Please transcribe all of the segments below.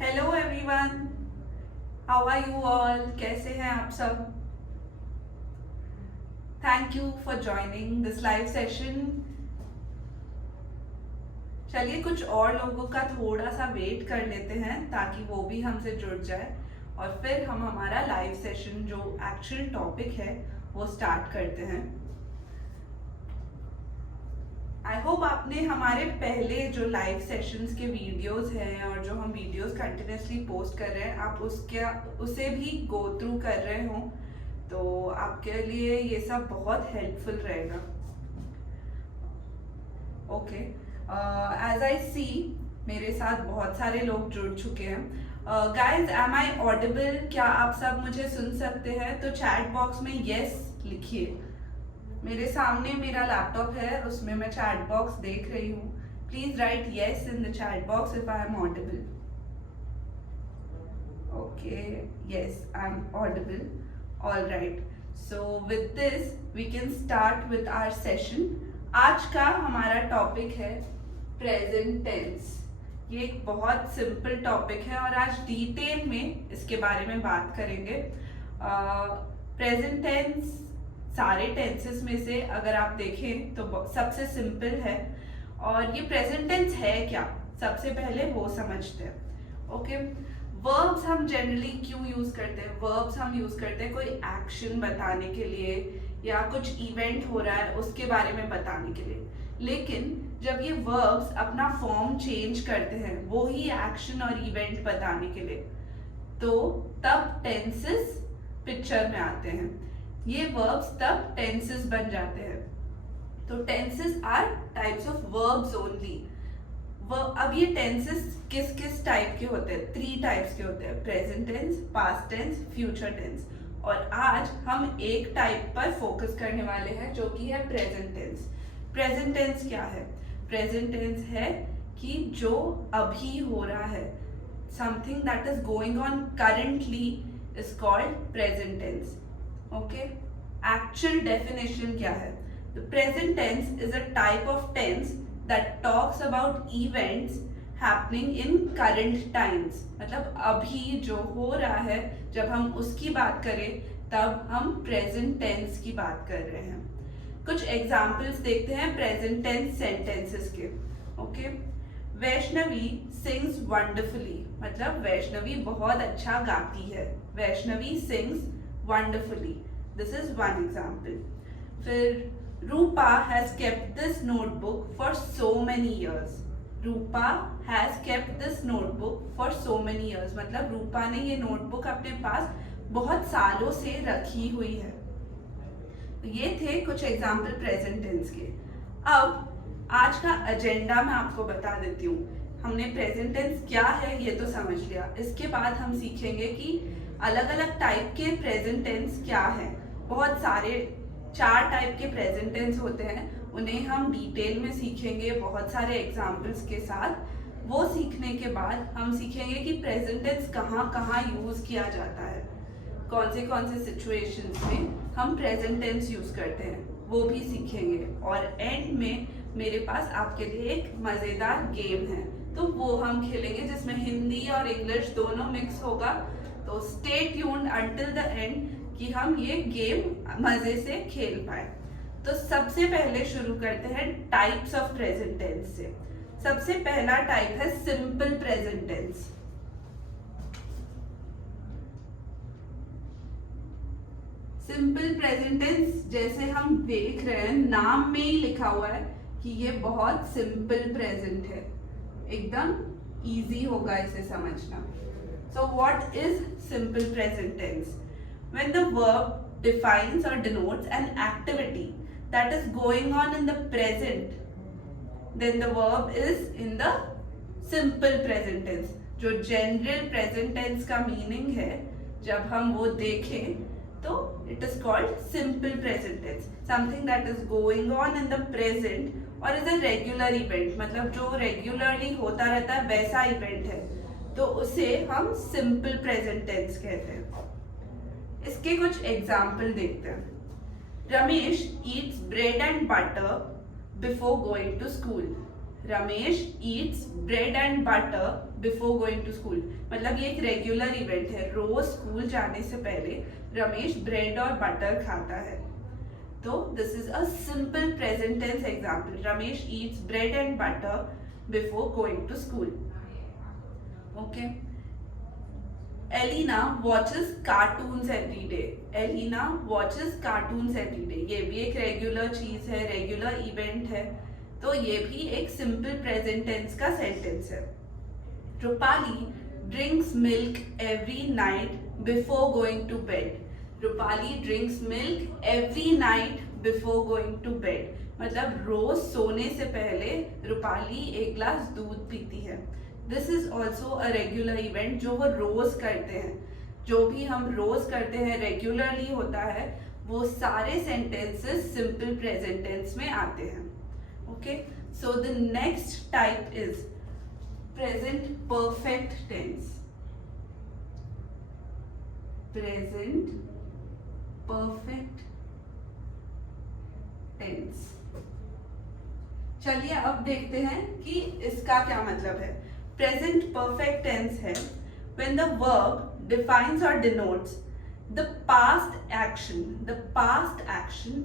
Hello everyone, how are you all? कैसे हैं आप सब? Thank you for joining this live session. चलिए कुछ और लोगों का थोड़ा सा वेट कर लेते हैं ताकि वो भी हमसे जुड़ जाए और फिर हम हमारा लाइव सेशन जो एक्चुअल टॉपिक है वो स्टार्ट करते हैं। आई होप आपने हमारे पहले जो लाइव सेशंस के वीडियोस हैं और जो हम वीडियोस कंटिन्यूसली पोस्ट कर रहे हैं आप उसे भी गो थ्रू कर रहे हो, तो आपके लिए ये सब बहुत हेल्पफुल रहेगा। ओके, एज आई सी मेरे साथ बहुत सारे लोग जुड़ चुके हैं। Guys, am I audible? क्या आप सब मुझे सुन सकते हैं? तो चैट बॉक्स में यस लिखिए। मेरे सामने मेरा लैपटॉप है, उसमें मैं चैट बॉक्स देख रही हूँ। Please write yes in the chat box if I am audible. Okay, yes, I am audible. All right, so with this we can start with our session. आज का हमारा टॉपिक है प्रेजेंट टेंस। ये एक बहुत सिंपल टॉपिक है और आज डिटेल में इसके बारे में बात करेंगे। प्रेजेंट टेंस सारे टेंसेस में से अगर आप देखें तो सबसे सिंपल है। और ये प्रेजेंट टेंस है क्या, सबसे पहले वो समझते हैं। ओके, वर्ब्स हम जनरली क्यों यूज करते हैं? वर्ब्स हम यूज करते हैं कोई एक्शन बताने के लिए या कुछ इवेंट हो रहा है उसके बारे में बताने के लिए। लेकिन जब ये वर्ब्स अपना फॉर्म चेंज करते हैं वो ही एक्शन और इवेंट बताने के लिए, तो तब टेंसेस पिक्चर में आते हैं। ये वर्ब्स तब टेंसेस बन जाते हैं। तो tenses are types of verbs only. अब ये टेंसेस किस किस टाइप के होते हैं? 3 टाइप्स के होते हैं, present tense, past tense, future tense. और आज हम एक टाइप पर फोकस करने वाले हैं जो कि है प्रेजेंट टेंस। प्रेजेंट टेंस क्या है? प्रेजेंट टेंस है कि जो अभी हो रहा है, something that is going on currently is called present tense. Okay, actual definition क्या है? The present tense is a type of tense that talks about events happening in current times. मतलब अभी जो हो रहा है जब हम उसकी बात करें तब हम प्रेजेंट टेंस की बात कर रहे हैं। कुछ एग्जाम्पल्स देखते हैं प्रेजेंट टेंस सेंटेंसेस के। ओके, वैष्णवी सिंग्स वंडरफुली, मतलब वैष्णवी बहुत अच्छा गाती है। Vaishnavi sings wonderfully. This is one example. फिर रूपा has kept this notebook for so many years. Rupa has kept this notebook for so many years. मतलब रूपा ने ये नोटबुक अपने पास बहुत सालों से रखी हुई है। ये थे कुछ एग्जाम्पल प्रेजेंट टेंस के। अब आज का एजेंडा मैं आपको बता देती हूँ। हमने प्रेजेंट टेंस क्या है ये तो समझ लिया, इसके बाद हम सीखेंगे कि अलग अलग टाइप के प्रेजेंट टेंस क्या है। बहुत सारे 4 टाइप के प्रेजेंट टेंस होते हैं, उन्हें हम डिटेल में सीखेंगे बहुत सारे एग्जाम्पल्स के साथ। वो सीखने के बाद हम सीखेंगे कि प्रेजेंट टेंस कहाँ कहाँ यूज किया जाता है, कौन से सिचुएशंस में हम प्रेजेंट टेंस यूज करते हैं, वो भी सीखेंगे। और एंड में मेरे पास आपके लिए एक मजेदार गेम है, तो वो हम खेलेंगे जिसमें हिंदी और इंग्लिश दोनों मिक्स होगा। तो stay tuned until the end कि हम ये गेम मजे से खेल पाए। तो सबसे पहले शुरू करते हैं टाइप्स ऑफ प्रेजेंट टेंस से। सबसे पहला टाइप है simple present tense. Simple present tense जैसे हम देख रहे हैं, नाम में ही लिखा हुआ है कि ये बहुत सिंपल प्रेजेंट है, एकदम इजी होगा इसे समझना। So what is simple present tense? When the verb defines or denotes an activity that is going on in the present, then the verb is in the simple present tense. जो general present tense का meaning है, जब हम वो देखें तो it is called simple present tense. Something that is going on in the present or is a regular event, मतलब जो regularly होता रहता है वैसा event है, तो उसे हम सिंपल प्रेजेंट टेंस कहते हैं। इसके कुछ एग्जाम्पल देखते हैं। Ramesh eats bread and butter before going to school. Ramesh eats bread and butter before going to school. मतलब ये एक रेगुलर इवेंट है, रोज स्कूल जाने से पहले रमेश ब्रेड और बटर खाता है। तो this is a simple present tense example, Ramesh eats bread and butter before going to school. Okay, Elina watches cartoons every day. Elina watches cartoons every day, ये भी एक रेगुलर चीज है, रेगुलर इवेंट है, तो ये भी एक सिंपल प्रेजेंट टेंस का सेंटेंस है। Rupali drinks milk every night before going to bed. Rupali drinks milk every night before going to bed, मतलब रोज सोने से पहले रूपाली एक ग्लास दूध पीती है। This is also a regular event, जो वो रोज करते हैं, जो भी हम रोज करते हैं, रेगुलरली होता है, वो सारे सेंटेंसेस सिंपल प्रेजेंट टेंस में आते हैं। Okay, so the next type is present perfect tense. Present perfect tense. चलिए अब देखते हैं कि इसका क्या मतलब है। Present perfect tense है when the verb defines or denotes the past action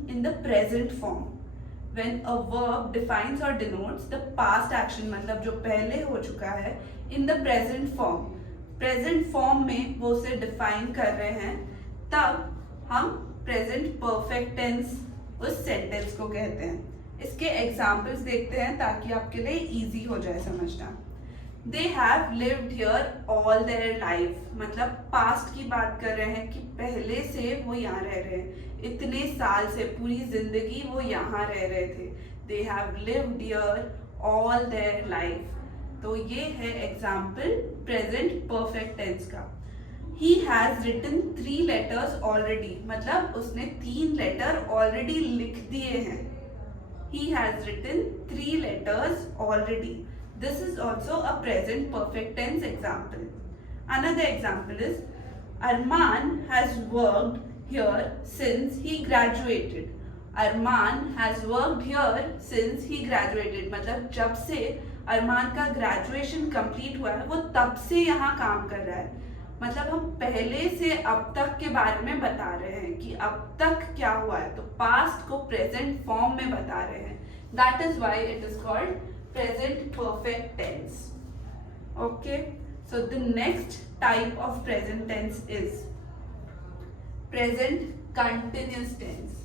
in the present form. When a verb defines or denotes the past action, मतलब जो पहले हो चुका है, in the present form, present form में वो उसे define कर रहे हैं, तब हम present perfect tense उस sentence को कहते हैं। इसके examples देखते हैं ताकि आपके लिए easy हो जाए समझना। They have lived here all their life, मतलब past की बात कर रहे हैं कि पहले से वो यहाँ रह रहे हैं, इतने साल से, पूरी जिंदगी वो यहाँ रह रहे थे। They have lived here all their life, तो ये है एग्जाम्पल प्रेजेंट परफेक्ट टेंस का। He has written 3 letters already, मतलब उसने 3 लेटर ऑलरेडी लिख दिए हैं। He has written 3 letters already. This is also a present perfect tense example. Another example is Arman has worked here since he graduated. Arman has worked here since he graduated, मतलब जब से अरमान का graduation complete हुआ है वो तब से यहाँ काम कर रहा है। मतलब हम पहले से अब तक के बारे में बता रहे हैं कि अब तक क्या हुआ है, तो पास्ट को प्रेजेंट फॉर्म में बता रहे हैं। That is why it is called present perfect tense. Okay, so the next type of present tense is present continuous tense.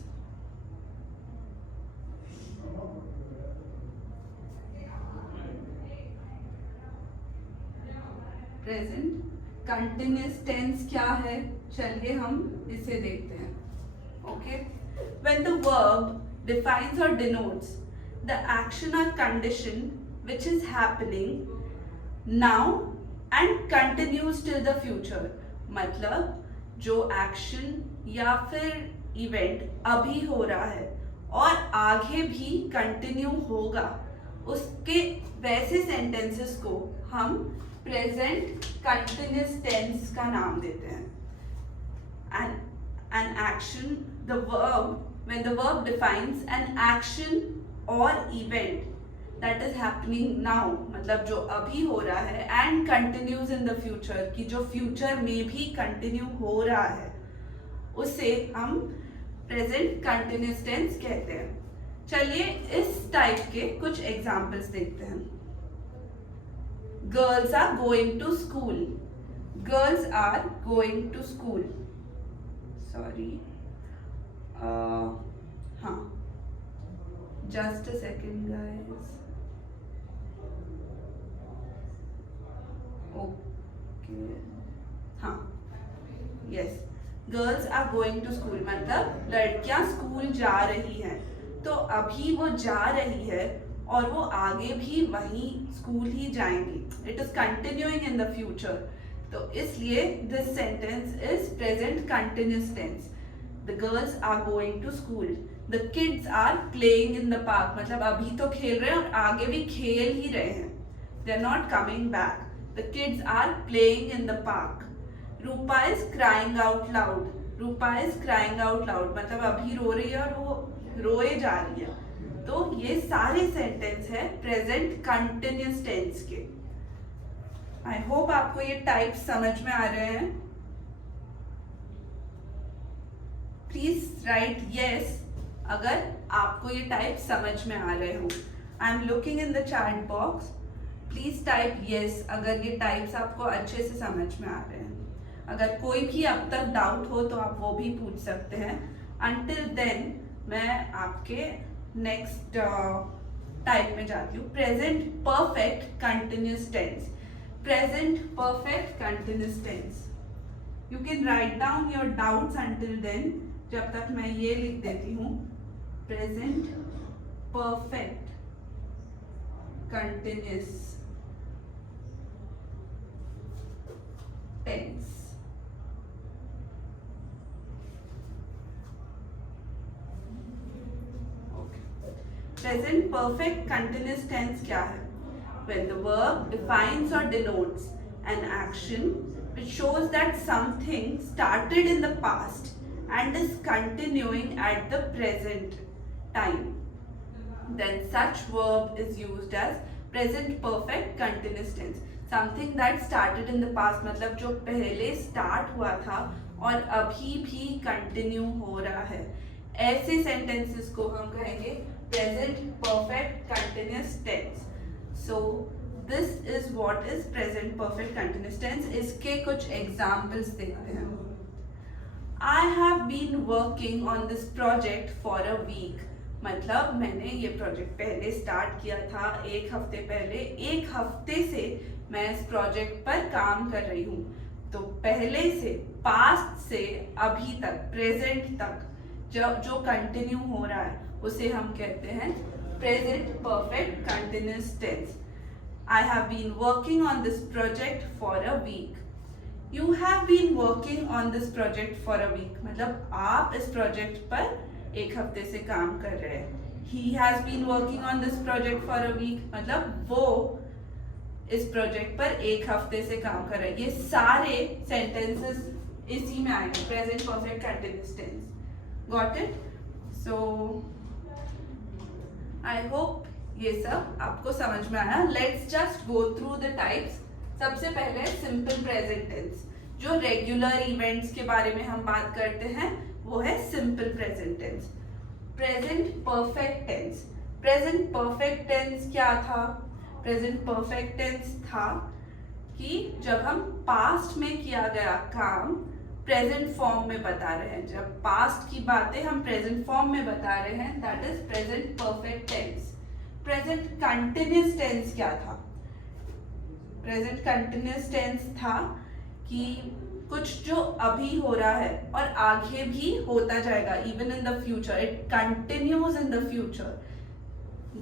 Present continuous tense क्या है, चलिए हम इसे देखते हैं। Okay, when the verb defines or denotes the action or condition which is happening now and continues till the future, मतलब जो action या फिर इवेंट अभी हो रहा है और आगे भी कंटिन्यू होगा, उसके वैसे सेंटेंसेस को हम प्रेजेंट कंटिन्यूस टेंस का नाम देते हैं। an action, the verb, when the verb defines an action और event that is happening now, मतलब जो अभी हो रहा है, and continues in the future, कि जो फ्यूचर में भी कंटिन्यू हो रहा है, उसे हम प्रेजेंट कंटिन्यूस टेंस कहते हैं। चलिए इस टाइप के कुछ एग्जाम्पल्स देखते हैं। Girls are going to school, girls are going to school, sorry, हाँ, just a second guys. Okay, हाँ, yes, girls are going to school, मतलब लड़कियां स्कूल जा रही हैं, तो अभी वो जा रही है और वो आगे भी वहीं स्कूल ही जाएंगी। It is continuing in the future, तो इसलिए this sentence is present continuous tense. The girls are going to school, the kids are playing in the park, मतलब अभी तो खेल रहे हैं और आगे भी खेल ही रहे हैं, they are not coming back. The kids are playing in the park. Rupa is crying out loud, Rupa is crying out loud, मतलब अभी रो रही है और वो रोए जा रही है। तो ये सारे सेंटेंस है प्रेजेंट कंटिन्यूस टेंस के। आई होप आपको ये टाइप समझ में आ रहे हैं। प्लीज राइट यस अगर आपको ये टाइप समझ में आ रहे हो। I am looking in the chat box, please type yes अगर ये टाइप्स आपको अच्छे से समझ में आ रहे हैं। अगर कोई भी अब तक डाउट हो तो आप वो भी पूछ सकते हैं। अंटिल देन मैं आपके नेक्स्ट टाइप में जाती हूँ, present perfect continuous tense. Present perfect continuous tense, you can write down your doubts until then, जब तक मैं ये लिख देती हूँ present perfect continuous tense. Present perfect continuous tense क्या है? When the verb defines or denotes an action which shows that something started in the past and is continuing at the present time, then such verb is used as present perfect continuous tense. Something that started in the past मतलब जो पहले start हुआ था और अभी भी continue हो रहा है, ऐसे sentences को हम कहेंगे present perfect continuous tense. So this is what is present perfect continuous tense. इसके कुछ examples देखते हैं। I have been working on this project for a week. मतलब मैंने ये प्रोजेक्ट पहले स्टार्ट किया था, एक हफ्ते पहले, एक हफ्ते से मैं इस प्रोजेक्ट पर काम कर रही हूँ। तो पहले से, पास्ट से अभी तक, प्रेजेंट तक जो कंटिन्यू हो रहा है उसे हम कहते हैं present perfect continuous tense. I have been working on this project for a week. You have been working on this project for a week. मतलब आप इस प्रोजेक्ट पर एक हफ्ते से काम कर रहे हैं। He has been working on this project for a week. मतलब वो इस प्रोजेक्ट पर एक हफ्ते से काम कर रहे हैं। ये सारे सेंटेंसेस इसी में आएंगे, present perfect continuous tense. Got it? So I hope ये सब आपको समझ में आया। Let's just go through the types. सबसे पहले सिंपल प्रेजेंट टेंस, जो रेगुलर इवेंट्स के बारे में हम बात करते हैं वो है simple present tense. Present perfect tense, present perfect tense क्या था? प्रेजेंट परफेक्ट टेंस था कि जब हम पास्ट में किया गया काम प्रेजेंट फॉर्म में बता रहे हैं, जब पास्ट की बातें हम प्रेजेंट फॉर्म में बता रहे हैं, that is present perfect tense. Present continuous tense क्या था? प्रेजेंट कंटिन्यूस टेंस था कि कुछ जो अभी हो रहा है और आगे भी होता जाएगा, even in the future, it continues in the future,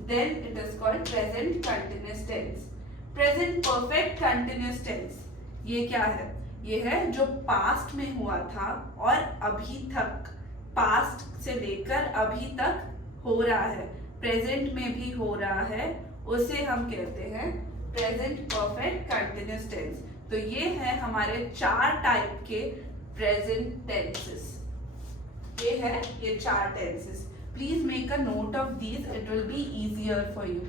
then it is called present continuous tense. Present perfect continuous tense ये क्या है? ये है जो पास्ट में हुआ था और अभी तक, पास्ट से लेकर अभी तक हो रहा है, प्रेजेंट में भी हो रहा है, उसे हम कहते हैं प्रेजेंट परफेक्ट कंटिन्यूस टेंस। तो ये है हमारे 4 टाइप के प्रेजेंट टेंसेस। ये है ये 4 tenses. Please make a note of these, it will be easier for you.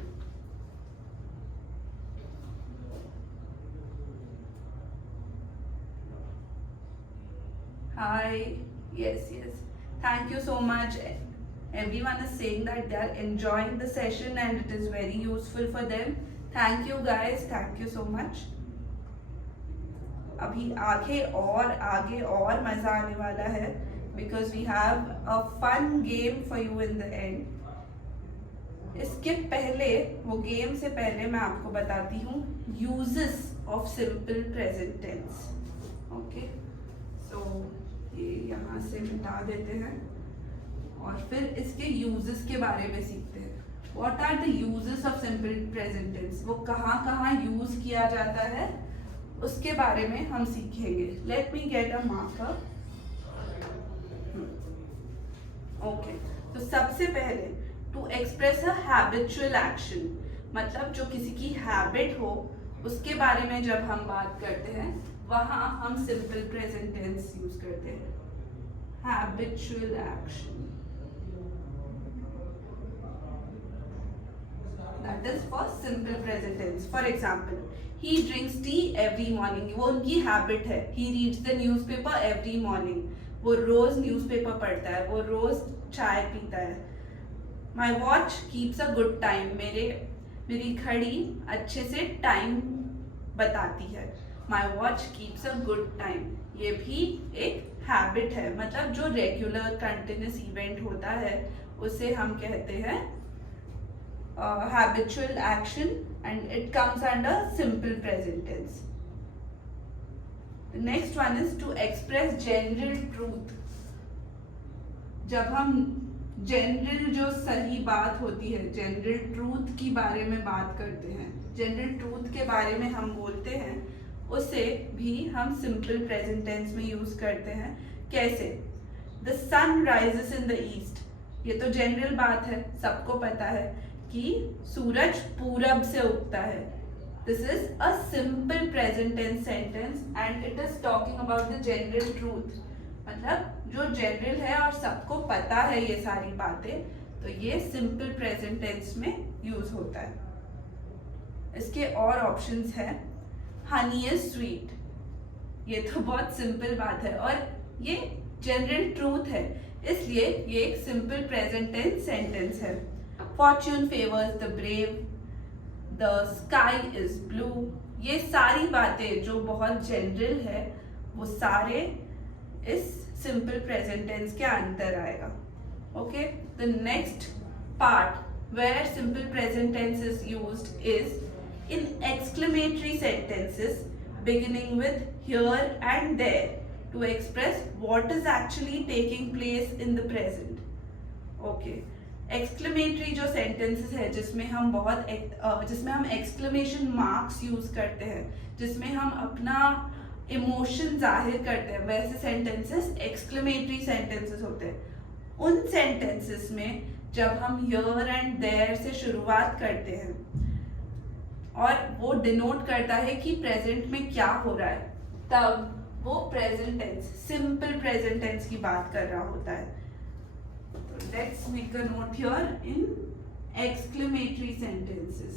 Hi, yes, thank you so much. Everyone is saying that they are enjoying the session and it is very useful for them. Thank you guys, thank you so much. अभी आगे और मजा आने वाला है because we have a fun game for you in the end. इसके पहले, वो गेम से पहले मैं आपको बताती हूँ uses of simple present tense. Okay, so ये यहाँ से मिटा देते हैं और फिर इसके यूजेस के बारे में सीखते हैं। What are the uses of simple present tense? वो कहाँ यूज किया जाता है उसके बारे में हम सीखेंगे। Let me get a marker. Okay, तो सबसे पहले to express a habitual action, मतलब जो किसी की हैबिट हो उसके बारे में जब हम बात करते हैं वहाँ हम सिंपल प्रेजेंट टेंस यूज करते हैं। Habitual action, that is for simple present tense. For example, he drinks tea every morning. वो उनकी हैबिट है. he reads the newspaper every morning. वो रोज न्यूज़पेपर पढ़ता है, वो रोज चाय पीता है. my watch keeps a good time. मेरी घड़ी अच्छे से टाइम बताती है. my watch keeps a good time. ये भी एक हैबिट है, मतलब जो रेगुलर कंटिन्यूस इवेंट होता है उसे हम कहते हैं habitual action, and it comes under simple present tense. The next one is to express general truth. जब हम जनरल जो सही बात होती है, जनरल ट्रूथ की बारे में बात करते हैं, जनरल ट्रूथ के बारे में हम बोलते हैं, उसे भी हम सिंपल प्रेजेंट टेंस में यूज करते हैं. कैसे? The sun rises in the east. ये तो जनरल बात है, सबको पता है कि सूरज पूरब से उगता है. This is a simple present tense sentence and it is talking about the general truth. मतलब जो जनरल है और सबको पता है ये सारी बातें, तो ये सिंपल प्रेजेंट टेंस में यूज होता है. इसके और ऑप्शंस हैं. Honey is sweet. ये तो बहुत सिंपल बात है और ये जनरल ट्रूथ है, इसलिए ये एक सिंपल प्रेजेंट टेंस सेंटेंस है. Fortune favors the brave. The sky is blue. ये सारी बातें जो बहुत जनरल है, वो सारे इस सिंपल प्रेजेंट टेंस के अंदर आएगा. Okay, the next part where simple present tense is used is in exclamatory sentences beginning with here and there to express what is actually taking place in the present. Okay. Exclamatory जो sentences है जिसमें हम जिसमें हम exclamation marks use करते हैं, जिसमें हम अपना इमोशन जाहिर करते हैं, वैसे सेंटेंसेस एक्सक्लेमेटरी सेंटेंसेस होते हैं. उन सेंटेंसेस में जब हम हियर एंड देयर से शुरुआत करते हैं और वो डिनोट करता है कि प्रेजेंट में क्या हो रहा है, तब वो present tense, simple present tense की बात कर रहा होता है. Let's make a note here in exclamatory sentences.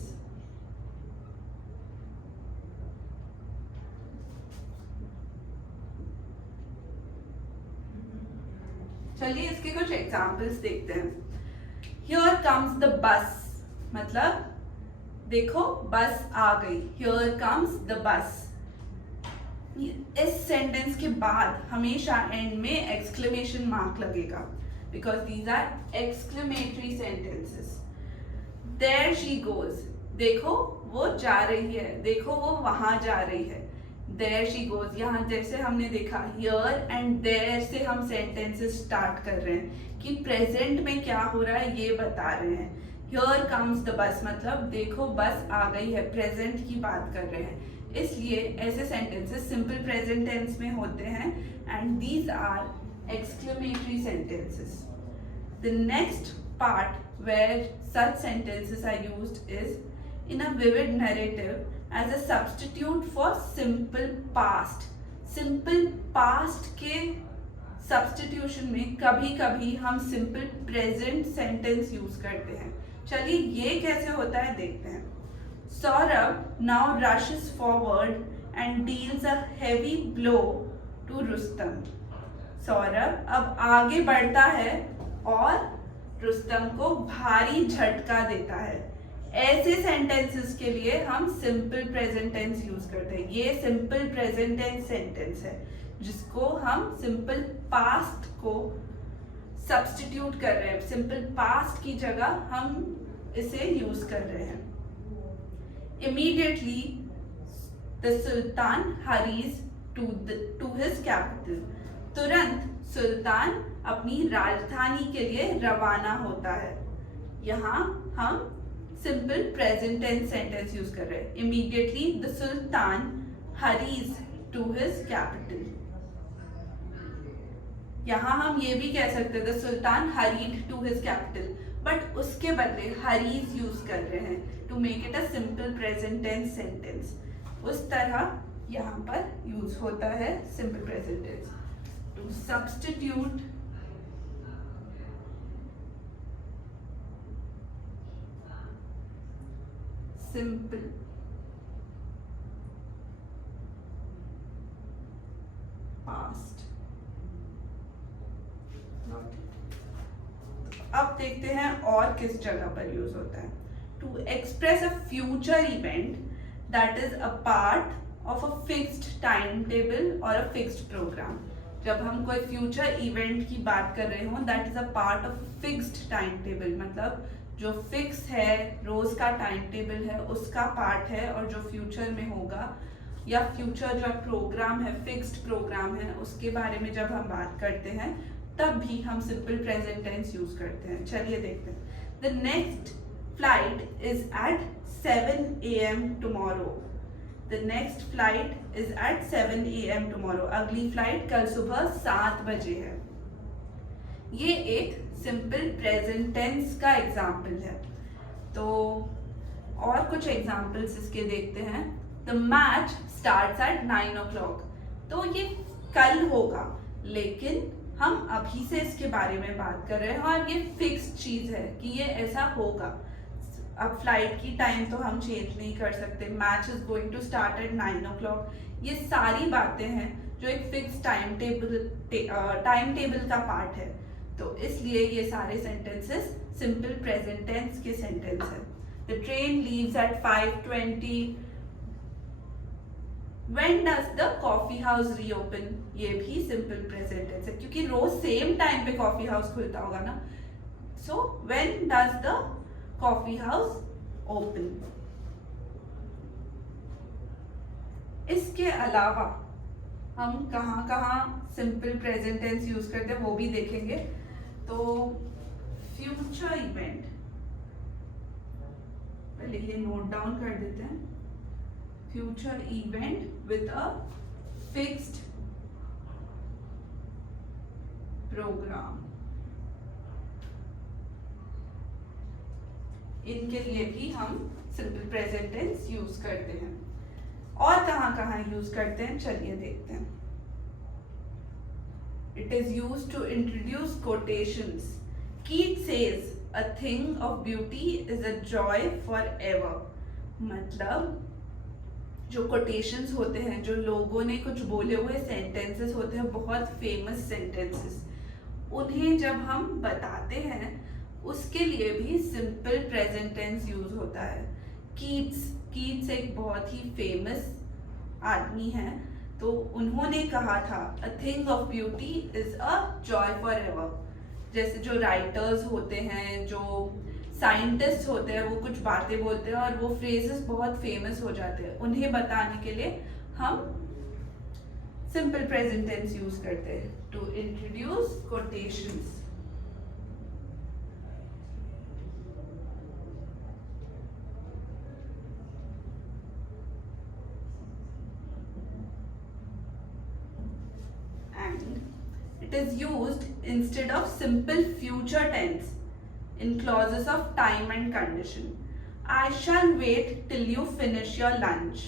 चलिए इसके कुछ एग्जाम्पल्स देखते हैं. Here comes the bus. मतलब देखो बस आ गई. Here comes the bus. इस सेंटेंस के बाद हमेशा एंड में एक्सक्लेमेशन मार्क लगेगा, because these are exclamatory sentences. There she goes. देखो वो जा रही है, देखो वो वहां जा रही है. There she goes. यहाँ जैसे हमने देखा here and there से हम sentences स्टार्ट कर रहे हैं कि प्रेजेंट में क्या हो रहा है ये बता रहे हैं. Here comes the bus मतलब देखो बस आ गई है, प्रेजेंट की बात कर रहे हैं. इसलिए ऐसे sentences सिंपल प्रेजेंट टेंस में होते हैं and these are exclamatory sentences. The next part where such sentences are used is in a vivid narrative as a substitute for simple past. Simple past के substitution में कभी कभी हम simple present sentence use करते हैं. चलिए ये कैसे होता है देखते हैं. Saurabh now rushes forward and deals a heavy blow to Rustam. Saurabh अब आगे बढ़ता है और रुस्तम को भारी झटका देता है. ऐसे सेंटेंसेस के लिए हम सिंपल प्रेजेंट टेंस यूज करते हैं. ये सिंपल प्रेजेंट टेंस सेंटेंस है जिसको हम सिंपल पास्ट को सब्स्टिट्यूट कर रहे हैं. सिंपल पास्ट की जगह हम इसे यूज कर रहे हैं. Immediately the sultan hurries to his capital. तुरंत सुल्तान अपनी राजधानी के लिए रवाना होता है. यहाँ हम simple present tense sentence use कर रहे हैं. Immediately the sultan hurries to his capital. यहाँ हम ये भी कह सकते हैं the sultan hurried to his capital, but उसके बदले हरीज यूज कर रहे हैं to make it a simple present tense sentence. उस तरह यहाँ पर यूज होता है simple present tense to substitute simple past. अब देखते हैं और किस जगह पर यूज होता है। To express a future event that is a part of a fixed time table or a fixed programme. जब हम कोई फ्यूचर इवेंट की बात कर रहे हो that is a part of fixed time table, मतलब जो फिक्स है, रोज का टाइम टेबल है उसका पार्ट है, और जो फ्यूचर में होगा या फ्यूचर जो प्रोग्राम है, फिक्स्ड प्रोग्राम है, उसके बारे में जब हम बात करते हैं तब भी हम सिंपल प्रेजेंट टेंस यूज करते हैं। चलिए देखते हैं। The next flight is at 7 AM tomorrow. The next flight is at 7 AM tomorrow. अगली फ्लाइट कल सुबह 7 बजे है। ये एक सिंपल प्रेजेंट टेंस का एग्जाम्पल है। तो और कुछ एग्जाम्पल्स इसके देखते हैं। The match starts at 9 o'clock। तो ये कल होगा, लेकिन हम अभी से इसके बारे में बात कर रहे हैं और ये फिक्स्ड चीज है कि ये ऐसा होगा। अब फ्लाइट की टाइम तो हम चेंज नहीं कर सकते। Match is going to start at 9 o'clock। ये सारी बातें हैं जो एक फिक्स टाइम टेबल का पार्ट है। तो इसलिए ये सारे सेंटेंसेस सिंपल प्रेजेंट टेंस के सेंटेंस है। The train leaves at 5:20। When does the coffee house reopen? ये भी सिंपल प्रेजेंट टेंस है क्योंकि रोज सेम टाइम पे कॉफी हाउस खुलता होगा ना। सो when does the coffee house open? इसके अलावा हम कहाँ कहाँ सिंपल प्रेजेंट टेंस यूज करते हैं वो भी देखेंगे। तो फ्यूचर इवेंट, पहले ये नोट डाउन कर देते हैं। Future event with a fixed programme, इनके लिए भी हम सिंपल प्रेजेंट टेंस यूज करते हैं। और कहाँ कहाँ यूज करते हैं चलिए देखते हैं। It is use to introduce quotations. Keats says a thing of beauty is a joy for ever. मतलब जो कोटेशंस होते हैं, जो लोगों ने कुछ बोले हुए सेंटेंसेस होते हैं, बहुत फेमस सेंटेंसेस, उन्हें जब हम बताते हैं उसके लिए भी सिंपल प्रेजेंट टेंस यूज होता है। कीट्स एक बहुत ही फेमस आदमी है, तो उन्होंने कहा था अ thing of beauty is a joy for ever. जैसे जो राइटर्स होते हैं, जो साइंटिस्ट होते हैं, वो कुछ बातें बोलते हैं और वो फ्रेजेस बहुत फेमस हो जाते हैं। उन्हें बताने के लिए हम सिंपल प्रेजेंट टेंस यूज करते हैं to introduce quotations. And it is used instead of simple future tense in clauses of time and condition. I shall wait till you finish your lunch.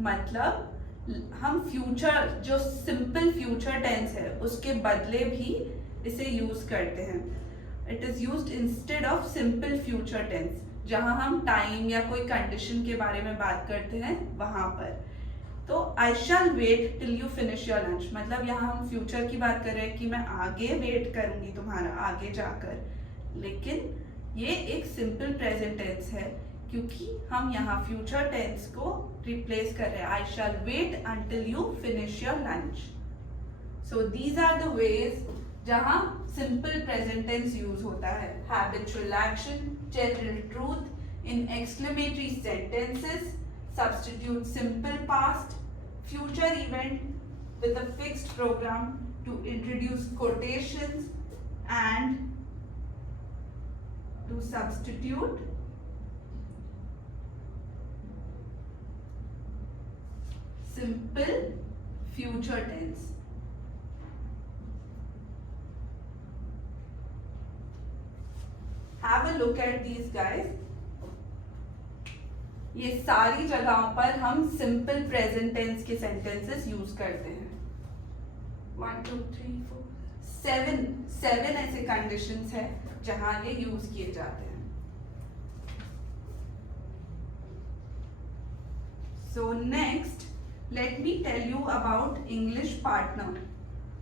मतलब हम फ्यूचर, जो simple future tense है, उसके बदले भी इसे यूज करते हैं। It is used instead of simple future tense, जहां हम टाइम या कोई कंडीशन के बारे में बात करते हैं वहां पर। तो I shall wait till you finish your lunch, मतलब यहाँ हम फ्यूचर की बात कर रहे हैं कि मैं आगे वेट करूंगी तुम्हारा, आगे जाकर। लेकिन ये एक सिंपल प्रेजेंट टेंस है क्योंकि हम यहाँ फ्यूचर टेंस को रिप्लेस कर रहे हैं। I shall wait until you finish your lunch. So these are the ways जहाँ सिंपल प्रेजेंट टेंस यूज होता है। Habitual action, general truth, in exclamatory sentences, substitute simple past, future event with a fixed program to introduce quotations, and to substitute simple future tense. Have a look at these guys. ये सारी जगहों पर हम simple present tense के sentences use करते हैं। 1 2 3 4 7 ऐसे conditions है जहां ये यूज किए जाते हैं। So next let me tell you about English Partner.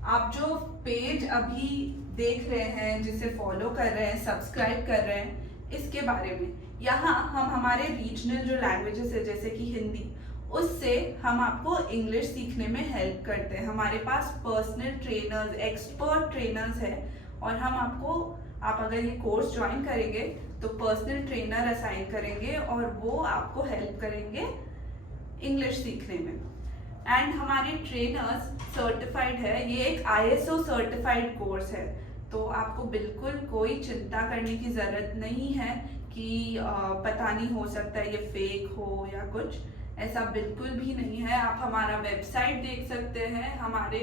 आप जो पेज अभी देख रहे हैं, जिसे फॉलो कर रहे हैं, सब्सक्राइब कर रहे हैं, इसके बारे में यहाँ हम हमारे रीजनल जो लैंग्वेजेस है जैसे कि हिंदी, उससे हम आपको इंग्लिश सीखने में हेल्प करते हैं। हमारे पास पर्सनल ट्रेनर्स, एक्सपर्ट ट्रेनर्स है और हम आपको, आप अगर ये कोर्स ज्वाइन करेंगे तो पर्सनल ट्रेनर असाइन करेंगे और वो आपको हेल्प करेंगे इंग्लिश सीखने में। एंड हमारे ट्रेनर्स सर्टिफाइड है, ये एक ISO सर्टिफाइड कोर्स है, तो आपको बिल्कुल कोई चिंता करने की ज़रूरत नहीं है कि पता नहीं हो सकता है ये फेक हो या कुछ, ऐसा बिल्कुल भी नहीं है। आप हमारा वेबसाइट देख सकते हैं, हमारे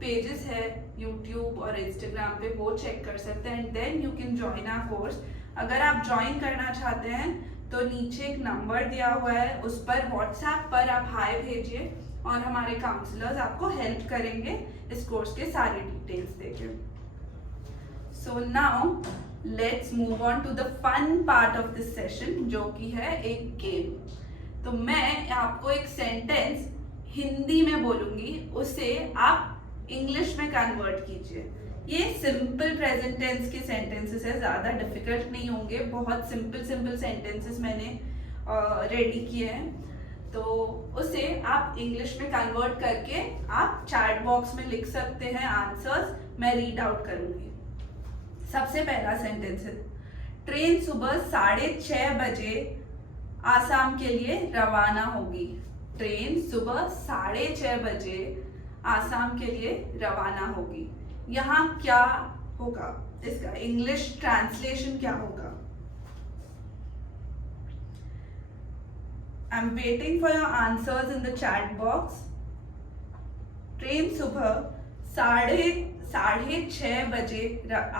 पेजेस है यूट्यूब और इंस्टाग्राम पे, वो चेक कर सकते हैं and then you can join our course. अगर आप ज्वाइन करना चाहते हैं तो नीचे एक नंबर दिया हुआ है, उस पर व्हाट्सएप पर आप हाय भेजिए और हमारे काउंसलर्स आपको हेल्प करेंगे इस कोर्स के सारे डिटेल्स देके। So now let's move on to the fun part of this session, जो कि है एक गेम। तो मैं आपको एक सेंटेंस हिंदी में बोलूंगी, उसे आप इंग्लिश में कन्वर्ट कीजिए। ये सिंपल प्रेजेंट टेंस के सेंटेंसेस है, ज़्यादा डिफिकल्ट नहीं होंगे, बहुत सिंपल सेंटेंसेस मैंने रेडी किए हैं। तो उसे आप इंग्लिश में कन्वर्ट करके आप चैट बॉक्स में लिख सकते हैं आंसर्स, मैं रीड आउट करूंगी। सबसे पहला सेंटेंस है, ट्रेन सुबह 6:30 बजे आसाम के लिए रवाना होगी। ट्रेन सुबह 6:30 बजे आसाम के लिए रवाना होगी। यहाँ क्या होगा, इसका इंग्लिश ट्रांसलेशन क्या होगा? I'm waiting for your answers in the chat box. Train सुबह 6:30 बजे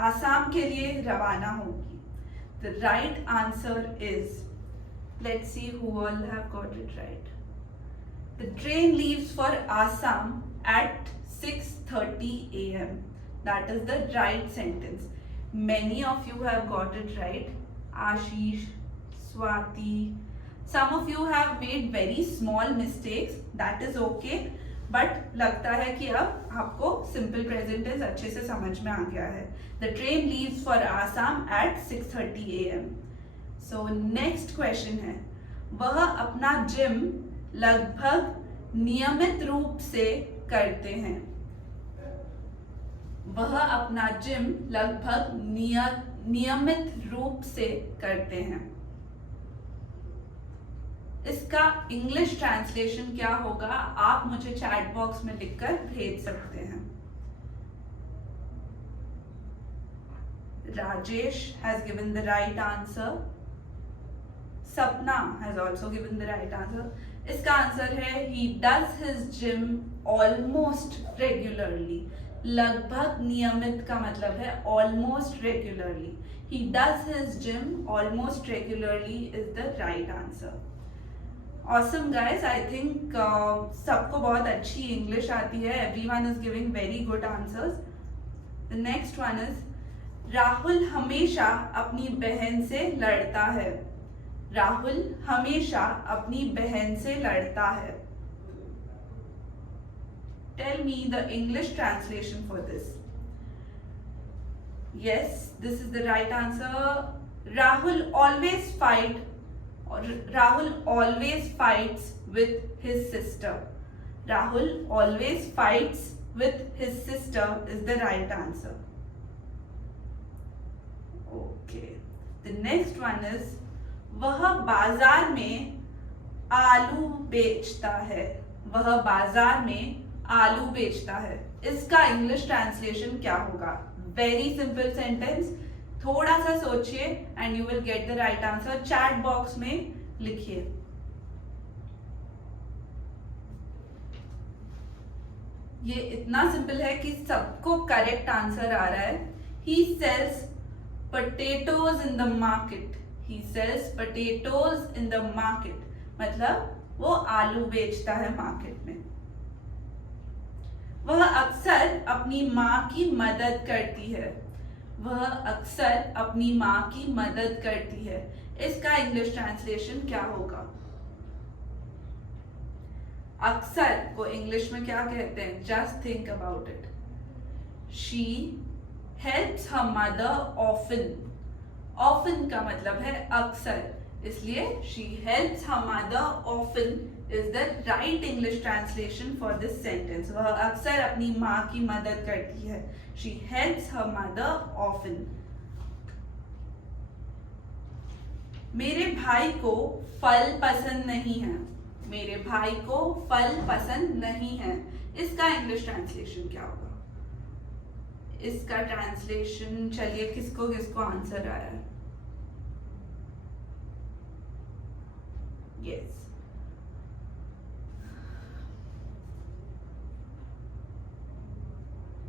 आसाम के लिए रवाना होगी। The right answer is, let's see who all have got it right. The train leaves for Assam at 6:30 AM. That is the right sentence. Many of you have got it right. Ashish, Swati, some of you have made very small mistakes, that is okay, but लगता है कि अब आपको simple present tense अच्छे से समझ में आ गया है। The train leaves for Assam at 6:30 AM. So next question है, वह अपना जिम लगभग नियमित रूप से करते हैं। वह अपना जिम लगभग नियमित रूप से करते हैं। इसका इंग्लिश ट्रांसलेशन क्या होगा, आप मुझे चैट बॉक्स में लिखकर भेज सकते हैं। Rajesh has given the right answer. Sapna has also given the right answer. इसका आंसर है he does his gym almost regularly. लगभग नियमित का मतलब है almost regularly. He does his gym almost regularly is the right answer. Awesome guys, I think सबको बहुत अच्छी इंग्लिश आती है। Everyone is giving very good answers. The next one is, Rahul हमेशा अपनी बहन से लड़ता है। राहुल हमेशा अपनी बहन से लड़ता है। Tell me the English translation for this. Yes, this is the right answer. Rahul always fights with his sister. Rahul always fights with his sister is the right answer. Okay. The next one is, वह बाजार में आलू बेचता है। वह बाजार में आलू बेचता है। इसका इंग्लिश ट्रांसलेशन क्या होगा? वेरी सिंपल सेंटेंस, थोड़ा सा सोचिए and you will get the right answer. Chat box में लिखिए। ये इतना सिंपल है कि सबको करेक्ट आंसर आ रहा है। He sells potatoes in the market. He sells potatoes in the market, मतलब वो आलू बेचता है मार्केट में। वह अक्सर अपनी माँ की मदद करती है। वह अक्सर अपनी माँ की मदद करती है। इसका इंग्लिश ट्रांसलेशन क्या होगा? अक्सर को इंग्लिश में क्या कहते हैं? Just think about it. She helps her mother often. Often का मतलब है अक्सर, इसलिए she helps her mother often is the right English translation for this sentence. वह अक्सर अपनी माँ की मदद करती है. She helps her mother often. मेरे भाई को फल पसंद नहीं है. मेरे भाई को फल पसंद नहीं है. इसका इंग्लिश ट्रांसलेशन क्या होगा? इसका ट्रांसलेशन चलिए किसको किसको आंसर आया है? Yes,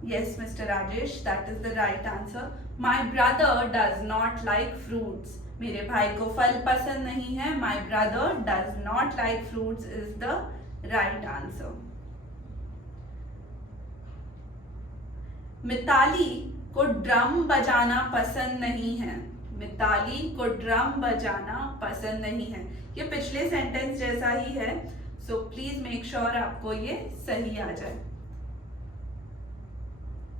yes, Mr. Rajesh, that is the right answer. My brother does not like fruits. मेरे भाई को फल पसंद नहीं है. My brother does not like fruits is the right answer. Mitali को ड्रम बजाना पसंद नहीं है. मिताली को ड्रम बजाना पसंद नहीं है. ये पिछले सेंटेंस जैसा ही है, सो प्लीज मेक श्योर आपको ये सही आ जाए.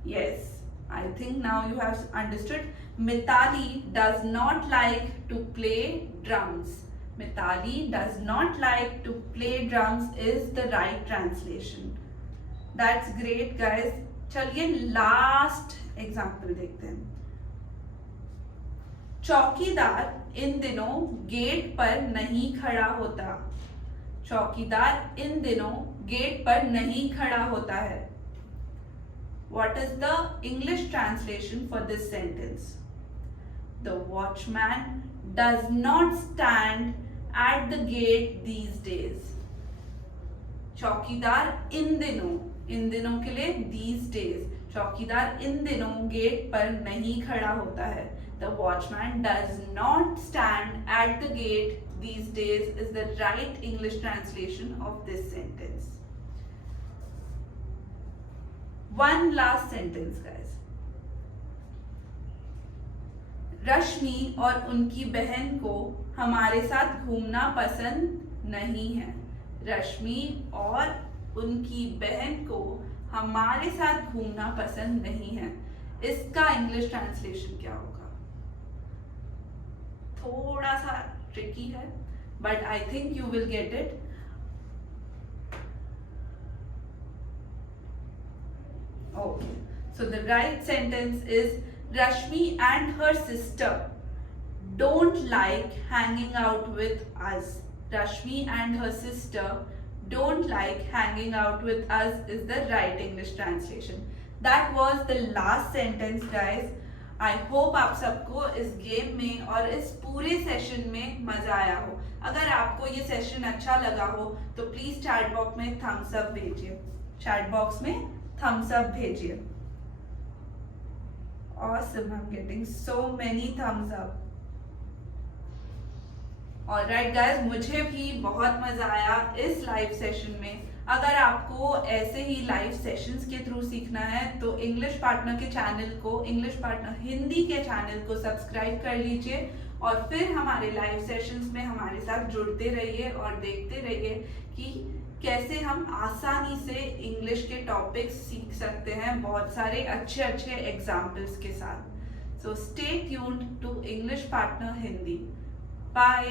Yes, I think now you have understood. Mitali does not like to play drums. Mitali does not like to play drums is the right translation. That's great, guys. चलिए last example देखते हैं. चौकीदार इन दिनों gate पर नहीं खड़ा होता. चौकीदार इन दिनों गेट पर नहीं खड़ा होता है. What is the English translation for this sentence? The watchman does not stand at the gate these days. चौकीदार इन दिनों के लिए these days. चौकीदार इन दिनों गेट पर नहीं खड़ा होता है. The watchman does not stand at the gate these days is the right English translation of this sentence. One last sentence, guys. रश्मि और उनकी बहन को हमारे साथ घूमना पसंद नहीं है. रश्मि और उनकी बहन को हमारे साथ घूमना पसंद नहीं है. इसका इंग्लिश ट्रांसलेशन क्या होगा? थोड़ा सा ट्रिकी है, but I think you will get it. Okay, so the right sentence is Rashmi and her sister don't like hanging out with us. Rashmi and her sister don't like hanging out with us is the right English translation. That was the last sentence, guys. I hope आप सबको इस game में और इस पूरे session में मजा आया हो. अगर आपको ये सेशन अच्छा लगा हो तो प्लीज चैट बॉक्स में थम्स अप भेजिए. चैट बॉक्स में thumbs up भेजिए. Awesome, I'm getting so many thumbs up. Alright guys, मुझे भी बहुत मजा आया इस लाइव सेशन में. अगर आपको ऐसे ही लाइव सेशंस के थ्रू सीखना है तो इंग्लिश पार्टनर के चैनल को, इंग्लिश पार्टनर हिंदी के चैनल को सब्सक्राइब कर लीजिए और फिर हमारे लाइव सेशंस में हमारे साथ जुड़ते रहिए और देखते रहिए कि कैसे हम आसानी से इंग्लिश के टॉपिक्स सीख सकते हैं बहुत सारे अच्छे अच्छे एग्जाम्पल्स के साथ. So stay tuned to English Partner Hindi. Bye.